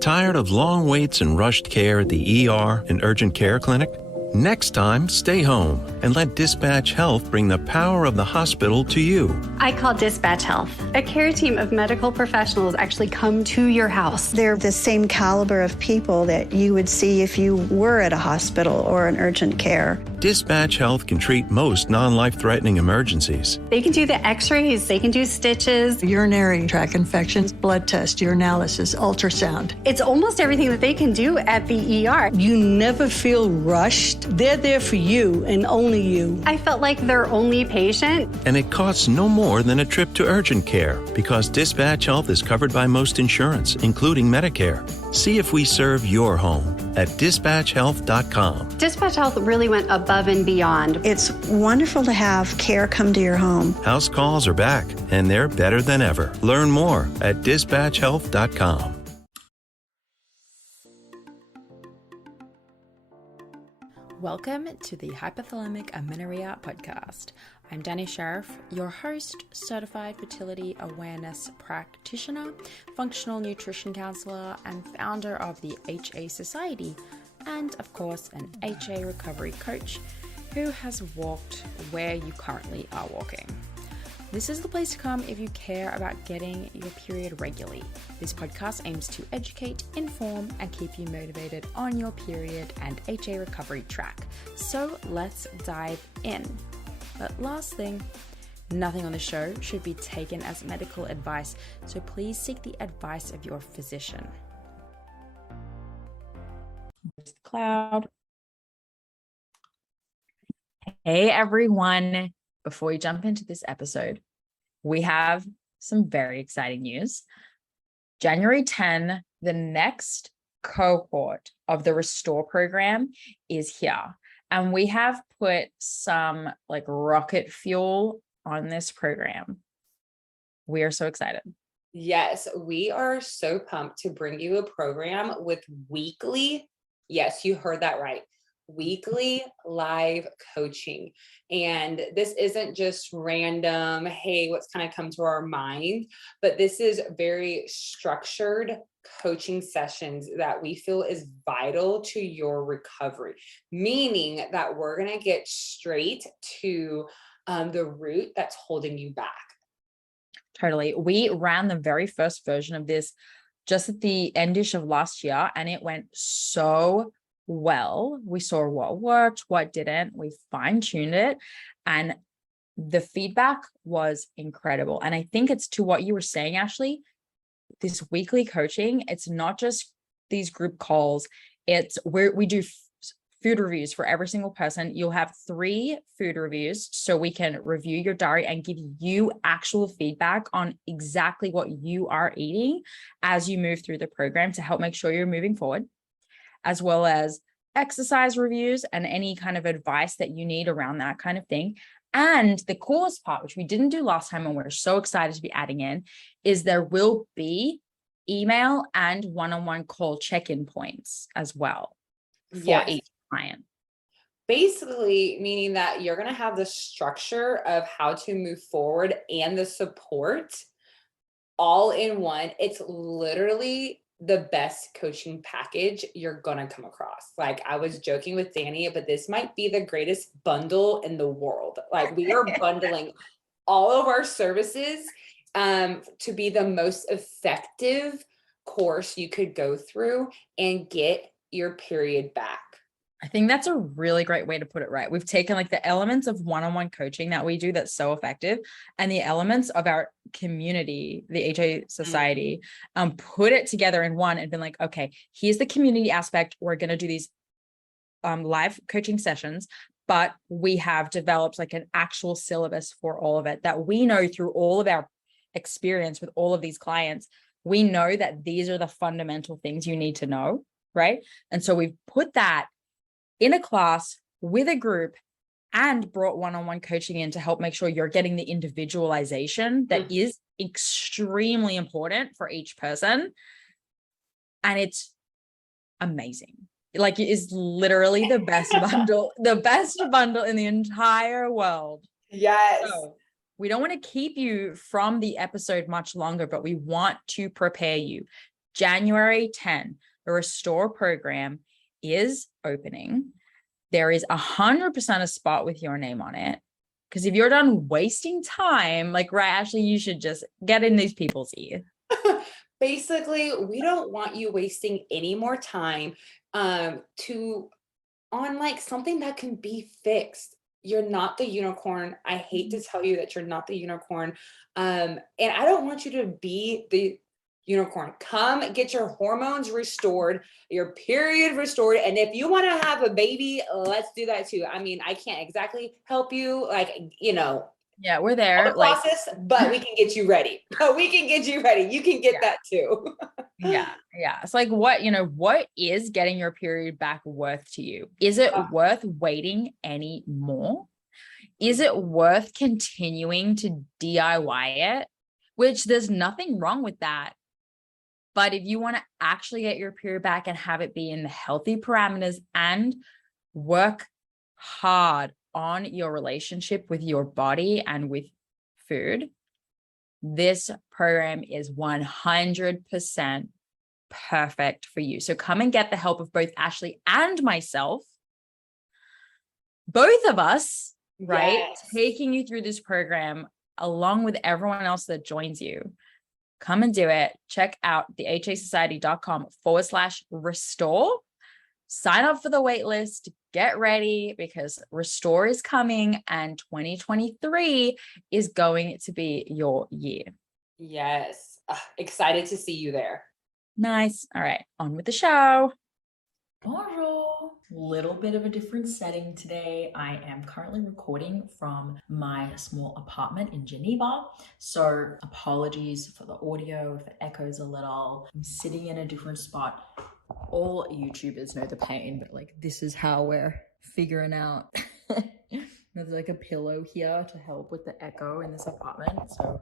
Tired of long waits and rushed care at the ER and urgent care clinic? Next time, stay home and let Dispatch Health bring the power of the hospital to you. I call Dispatch Health. A care team of medical professionals actually come to your house. They're the same caliber of people that you would see if you were at a hospital or an urgent care. Dispatch Health can treat most non-life-threatening emergencies. They can do the x-rays, they can do stitches, urinary tract infections, blood test, urinalysis, ultrasound. It's almost everything that they can do at the ER. You never feel rushed. They're there for you and only you. I felt like their only patient. And it costs no more than a trip to urgent care because Dispatch Health is covered by most insurance, including Medicare. See if we serve your home at dispatchhealth.com. Dispatch Health really went above and beyond. It's wonderful to have care come to your home. House calls are back, and they're better than ever. Learn more at dispatchhealth.com. Welcome to the Hypothalamic Amenorrhea podcast. I'm Danny Sheriff, your host, certified fertility awareness practitioner, functional nutrition counselor, and founder of the HA Society, and of course, an HA recovery coach who has walked where you currently are walking. This is the place to come if you care about getting your period regularly. This podcast aims to educate, inform, and keep you motivated on your period and HA recovery track. So let's dive in. But last thing, nothing on the show should be taken as medical advice, so please seek the advice of your physician. Where's the cloud? Hey everyone. Before we jump into this episode, we have some very exciting news. January 10, the next cohort of the Restore program is here. And we have put some like rocket fuel on this program. We are so excited. Yes, we are so pumped to bring you a program with weekly, yes, you heard that right, weekly live coaching. And this isn't just random, hey, what's kind of come to our mind, but this is very structured coaching sessions that we feel is vital to your recovery, meaning that we're going to get straight to the root that's holding you back. Totally. We ran the very first version of this just at the endish of last year, and it went so well. We saw what worked, what didn't. We fine-tuned it, and the feedback was incredible. And I think it's to what you were saying, Ashley, this weekly coaching, it's not just these group calls. It's where we do food reviews for every single person. You'll have 3 food reviews so we can review your diary and give you actual feedback on exactly what you are eating as you move through the program to help make sure you're moving forward, as well as exercise reviews and any kind of advice that you need around that kind of thing. And the coolest part, which we didn't do last time and we're so excited to be adding in, is there will be email and one-on-one call check-in points as well for each client. Basically, meaning that you're going to have the structure of how to move forward and the support all in one. It's literally the best coaching package you're going to come across. Like I was joking with Danny, but this might be the greatest bundle in the world. Like we are bundling all of our services to be the most effective course you could go through and get your period back. I think that's a really great way to put it, right? We've taken like the elements of one-on-one coaching that we do that's so effective and the elements of our community, the HA Society, put it together in one and been like, okay, here's the community aspect. We're going to do these live coaching sessions, but we have developed like an actual syllabus for all of it that we know through all of our experience with all of these clients. We know that these are the fundamental things you need to know, right? And so we've put that in a class with a group and brought one-on-one coaching in to help make sure you're getting the individualization that is extremely important for each person. And it's amazing. Like it is literally the best bundle, the best bundle in the entire world. Yes. So we don't want to keep you from the episode much longer, but we want to prepare you. January 10, the Restore program is opening. There is 100% a spot with your name on it. Because if you're done wasting time, like, right, actually, you should just get in these people's ear. Basically, we don't want you wasting any more time on like something that can be fixed. You're not the unicorn. I hate to tell you that you're not the unicorn. And I don't want you to be the unicorn. Come get your hormones restored, your period restored. And if you want to have a baby, let's do that too. I mean, I can't exactly help you, like, Yeah, we're there. the process, but we can get you ready. You can get that too. Yeah. It's like, what is getting your period back worth to you? Is it worth waiting any more? Is it worth continuing to DIY it? Which there's nothing wrong with that. But if you want to actually get your period back and have it be in the healthy parameters and work hard on your relationship with your body and with food, this program is 100% perfect for you. So come and get the help of both Ashley and myself, both of us, right? Yes. Taking you through this program along with everyone else that joins you. Come and do it. Check out thehasociety.com/restore. Sign up for the wait list. Get ready, because Restore is coming and 2023 is going to be your year. Yes. Excited to see you there. Nice. All right, on with the show. Bonjour. Little bit of a different setting today. I am currently recording from my small apartment in Geneva. So apologies for the audio if it echoes a little. I'm sitting in a different spot. All YouTubers know the pain, but like, this is how we're figuring out. There's like a pillow here to help with the echo in this apartment. So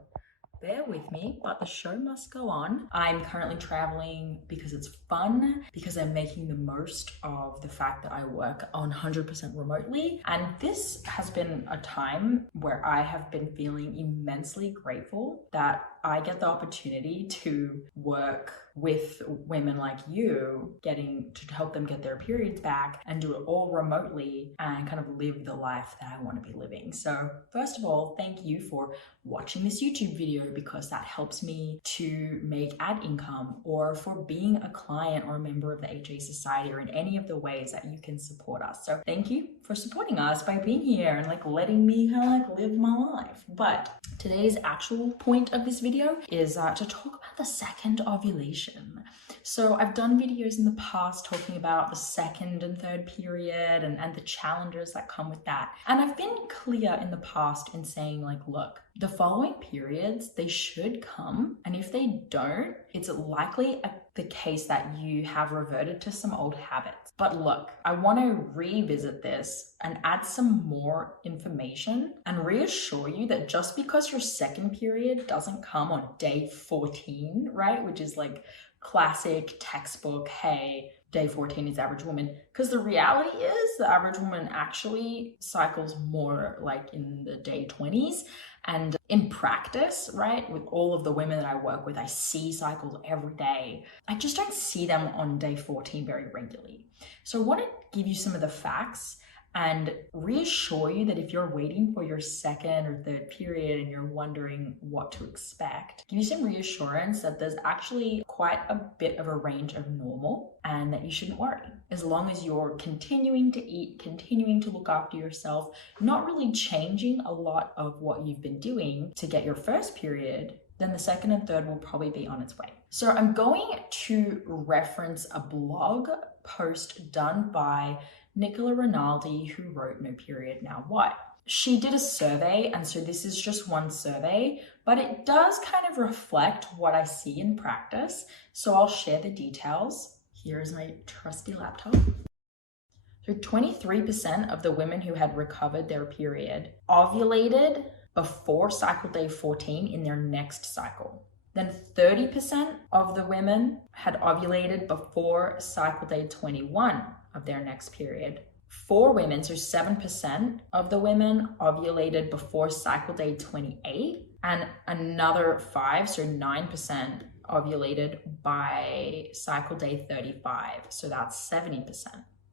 bear with me, but the show must go on. I'm currently traveling because it's fun, because I'm making the most of the fact that I work 100% remotely. And this has been a time where I have been feeling immensely grateful that I get the opportunity to work with women like you, getting to help them get their periods back and do it all remotely and kind of live the life that I want to be living. So first of all, thank you for watching this YouTube video, because that helps me to make ad income, or for being a client or a member of the HA Society, or in any of the ways that you can support us. So thank you for supporting us by being here and like letting me kind of like live my life. But today's actual point of this video is to talk about the second ovulation. So I've done videos in the past talking about the second and third period and the challenges that come with that. And I've been clear in the past in saying, like, look, the following periods, they should come. And if they don't, it's likely the case that you have reverted to some old habits. But look, I want to revisit this and add some more information and reassure you that just because your second period doesn't come on day 14, right, which is like classic textbook, hey, day 14 is average woman, because the reality is the average woman actually cycles more like in the day 20s. And in practice, right, with all of the women that I work with, I see cycles every day. I just don't see them on day 14 very regularly. So I want to give you some of the facts and reassure you that if you're waiting for your second or third period and you're wondering what to expect, give you some reassurance that there's actually quite a bit of a range of normal and that you shouldn't worry. As long as you're continuing to eat, continuing to look after yourself, not really changing a lot of what you've been doing to get your first period, then the second and third will probably be on its way. So I'm going to reference a blog post done by Nicola Rinaldi, who wrote No Period Now What? She did a survey, and so this is just one survey, but it does kind of reflect what I see in practice. So I'll share the details. Here's my trusty laptop. So 23% of the women who had recovered their period ovulated before cycle day 14 in their next cycle. Then 30% of the women had ovulated before cycle day 21 of their next period. 4 women, so 7% of the women ovulated before cycle day 28, and another 5, so 9% ovulated by cycle day 35, so that's 70%.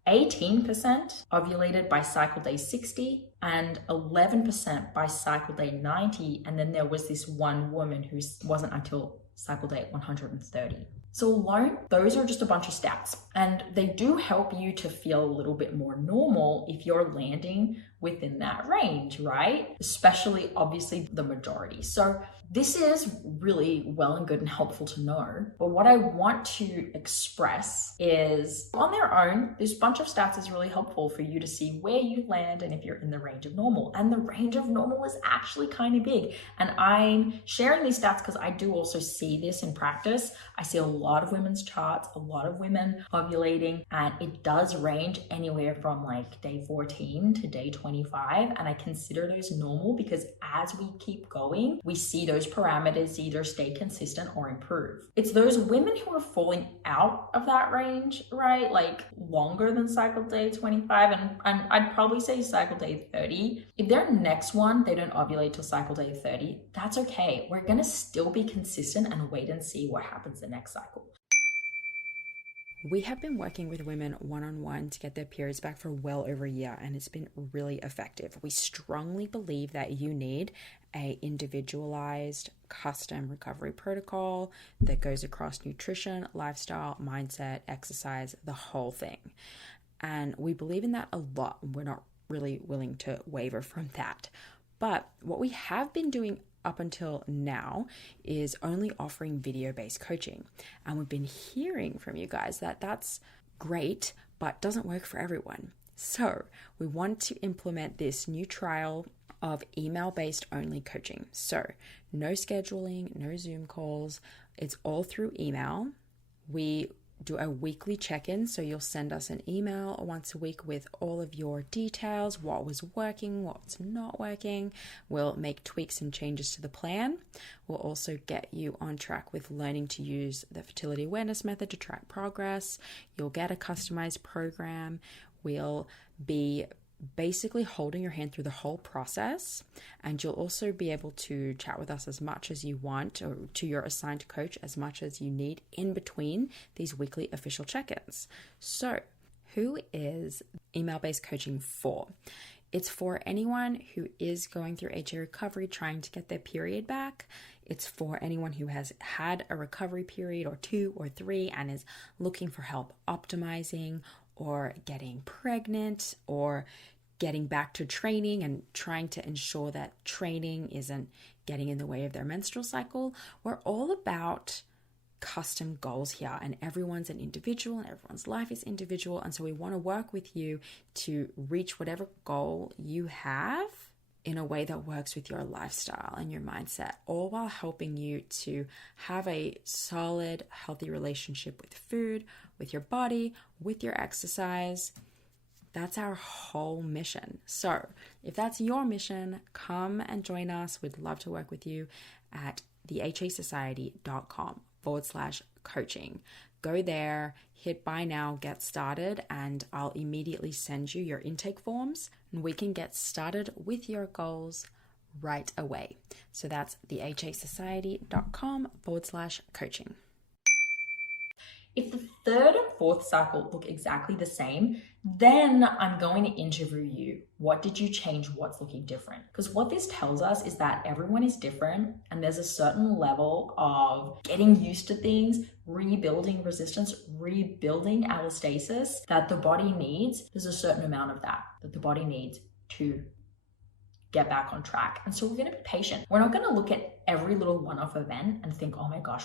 18% ovulated by cycle day 60 and 11% by cycle day 90. And then there was this one woman who wasn't until cycle day 130. So alone, those are just a bunch of stats, and they do help you to feel a little bit more normal if you're landing within that range, right? Especially obviously the majority. So this is really well and good and helpful to know. But what I want to express is on their own, this bunch of stats is really helpful for you to see where you land and if you're in the range of normal. And the range of normal is actually kind of big. And I'm sharing these stats because I do also see this in practice. I see a lot of women's charts, a lot of women ovulating, and it does range anywhere from like day 14 to day 25. And I consider those normal because as we keep going, we see those parameters either stay consistent or improve. It's those women who are falling out of that range, right? Like longer than cycle day 25, and I'd probably say cycle day 30. If their next one, they don't ovulate till cycle day 30, that's okay. We're gonna still be consistent and wait and see what happens the next cycle. We have been working with women one-on-one to get their periods back for well over a year, and it's been really effective. We strongly believe that you need a individualized custom recovery protocol that goes across nutrition, lifestyle, mindset, exercise, the whole thing. And we believe in that a lot. We're not really willing to waver from that. But what we have been doing up until now is only offering video-based coaching. And we've been hearing from you guys that that's great, but doesn't work for everyone. So we want to implement this new trial of email-based only coaching. So no scheduling, no Zoom calls. It's all through email. We do a weekly check-in, so you'll send us an email once a week with all of your details, what was working, what's not working. We'll make tweaks and changes to the plan. We'll also get you on track with learning to use the fertility awareness method to track progress. You'll get a customized program. We'll be basically holding your hand through the whole process, and you'll also be able to chat with us as much as you want, or to your assigned coach as much as you need in between these weekly official check-ins. So who is email-based coaching for? It's for anyone who is going through HA recovery, trying to get their period back. It's for anyone who has had a recovery period or 2 or 3 and is looking for help optimizing or getting pregnant or getting back to training and trying to ensure that training isn't getting in the way of their menstrual cycle. We're all about custom goals here, and everyone's an individual and everyone's life is individual. And so we want to work with you to reach whatever goal you have in a way that works with your lifestyle and your mindset, all while helping you to have a solid, healthy relationship with food, with your body, with your exercise. That's our whole mission. So if that's your mission, come and join us. We'd love to work with you at thehasociety.com/coaching. Go there, hit buy now, get started, and I'll immediately send you your intake forms, and we can get started with your goals right away. So that's thehasociety.com/coaching. If the 3rd and 4th cycle look exactly the same, then I'm going to interview you. What did you change? What's looking different? Because what this tells us is that everyone is different, and there's a certain level of getting used to things, rebuilding resistance, rebuilding allostasis that the body needs. There's a certain amount of that the body needs to get back on track. And so we're going to be patient. We're not going to look at every little one-off event and think, oh my gosh,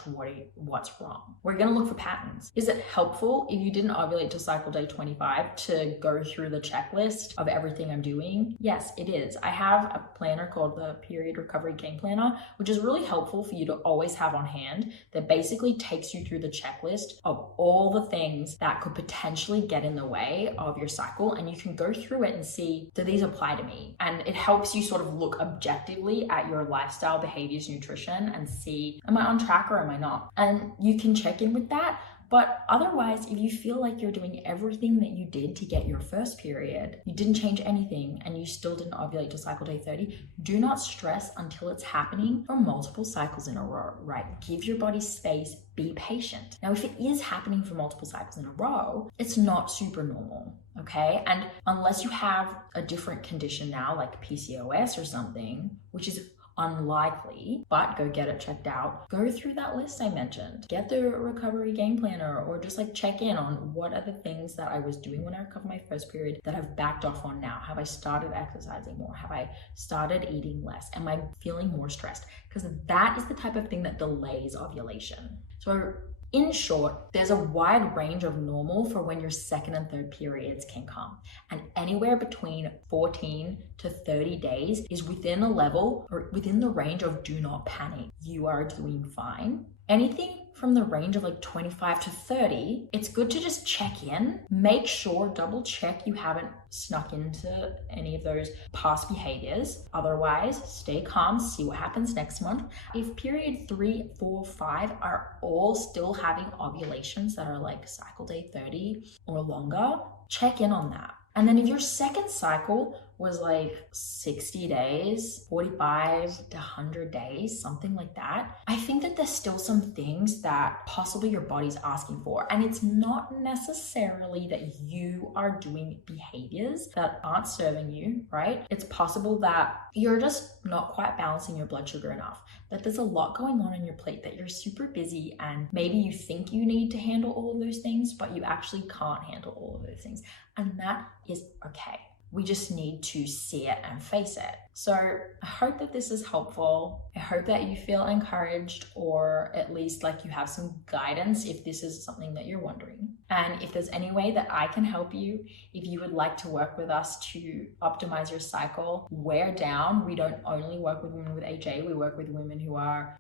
what's wrong? We're going to look for patterns. Is it helpful if you didn't ovulate till cycle day 25 to go through the checklist of everything I'm doing? Yes, it is. I have a planner called the Period Recovery Game Planner, which is really helpful for you to always have on hand, that basically takes you through the checklist of all the things that could potentially get in the way of your cycle. And you can go through it and see, do these apply to me? And it helps you sort of look objectively at your lifestyle, behaviors, nutrition, and see, am I on track or am I not? And you can check in with that But otherwise, if you feel like you're doing everything that you did to get your first period, you didn't change anything, and you still didn't ovulate to cycle day 30, do not stress until it's happening for multiple cycles in a row, right? Give your body space, be patient. Now, if it is happening for multiple cycles in a row, it's not super normal, okay? And unless you have a different condition now, like PCOS or something, which is unlikely, but go get it checked out. Go through that list I mentioned. Get the recovery game planner, or just like check in on what are the things that I was doing when I recovered my first period that I've backed off on now. Have I started exercising more? Have I started eating less? Am I feeling more stressed? Because that is the type of thing that delays ovulation. So in short, there's a wide range of normal for when your second and third periods can come. And anywhere between 14 to 30 days is within a level or within the range of do not panic. You are doing fine. Anything from the range of like 25 to 30, it's good to just check in. Make sure, double check you haven't snuck into any of those past behaviors. Otherwise, stay calm, see what happens next month. If period 3, 4, 5 are all still having ovulations that are like cycle day 30 or longer, check in on that. And then if your second cycle was like 60 days, 45 to 100 days, something like that, I think that there's still some things that possibly your body's asking for. And it's not necessarily that you are doing behaviors that aren't serving you, right? It's possible that you're just not quite balancing your blood sugar enough, that there's a lot going on your plate, that you're super busy, and maybe you think you need to handle all of those things, but you actually can't handle all of those things. And that is okay. We just need to see it and face it. So I hope that this is helpful. I hope that you feel encouraged, or at least like you have some guidance if this is something that you're wondering. And if there's any way that I can help you, if you would like to work with us to optimize your cycle, we're down. We don't only work with women with HA, we work with women who are,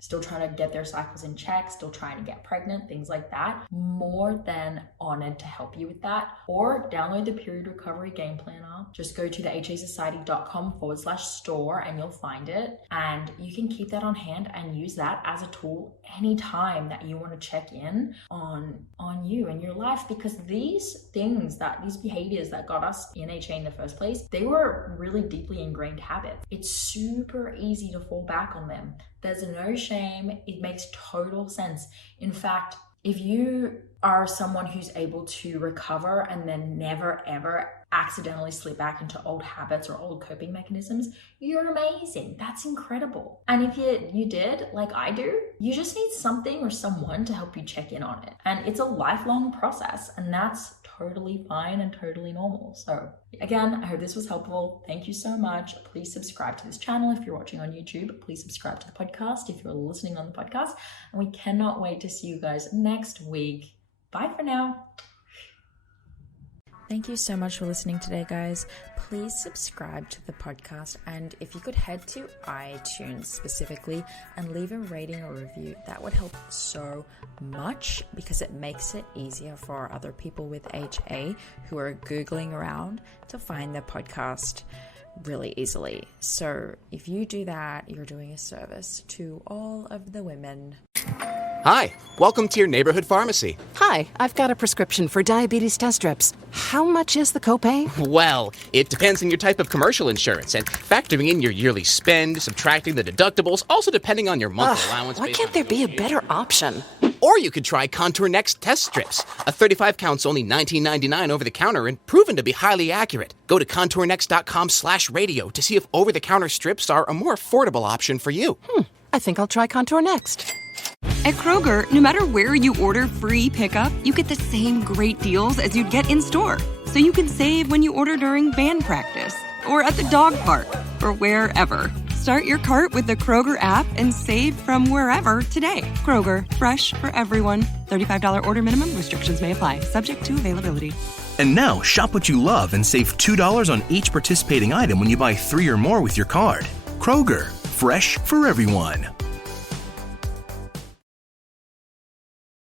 still trying to get their cycles in check, still trying to get pregnant, things like that. More than honored to help you with that. Or download the Period Recovery Game Planner. Just go to thehasociety.com/store and you'll find it. And you can keep that on hand and use that as a tool anytime that you want to check in on you and your life, because these behaviors that got us in HA in the first place, they were really deeply ingrained habits. It's super easy to fall back on them. There's no shame. It makes total sense. In fact, if you are someone who's able to recover and then never ever accidentally slip back into old habits or old coping mechanisms, you're amazing. That's incredible. And if you did, like I do, you just need something or someone to help you check in on it. And it's a lifelong process, and that's totally fine and totally normal. So again, I hope this was helpful. Thank you so much. Please subscribe to this channel if you're watching on YouTube. Please subscribe to the podcast if you're listening on the podcast. And we cannot wait to see you guys next week. Bye for now. Thank you so much for listening today, guys. Please subscribe to the podcast, and if you could head to iTunes specifically and leave a rating or review, that would help so much, because it makes it easier for other people with HA who are Googling around to find the podcast really easily. So if you do that, you're doing a service to all of the women. Hi, welcome to your neighborhood pharmacy. Hi, I've got a prescription for diabetes test strips. How much is the copay? Well, it depends on your type of commercial insurance, and factoring in your yearly spend, subtracting the deductibles, also depending on your monthly allowance. Why can't there be a better option? Or you could try Contour Next test strips. A 35 count's only $19.99 over the counter and proven to be highly accurate. Go to contournext.com/radio to see if over-the-counter strips are a more affordable option for you. I think I'll try Contour Next. At Kroger, no matter where you order free pickup, you get the same great deals as you'd get in-store. So you can save when you order during band practice, or at the dog park, or wherever. Start your cart with the Kroger app and save from wherever today. Kroger, fresh for everyone. $35 order minimum. Restrictions may apply. Subject to availability. And now, shop what you love and save $2 on each participating item when you buy 3 or more with your card. Kroger, fresh for everyone.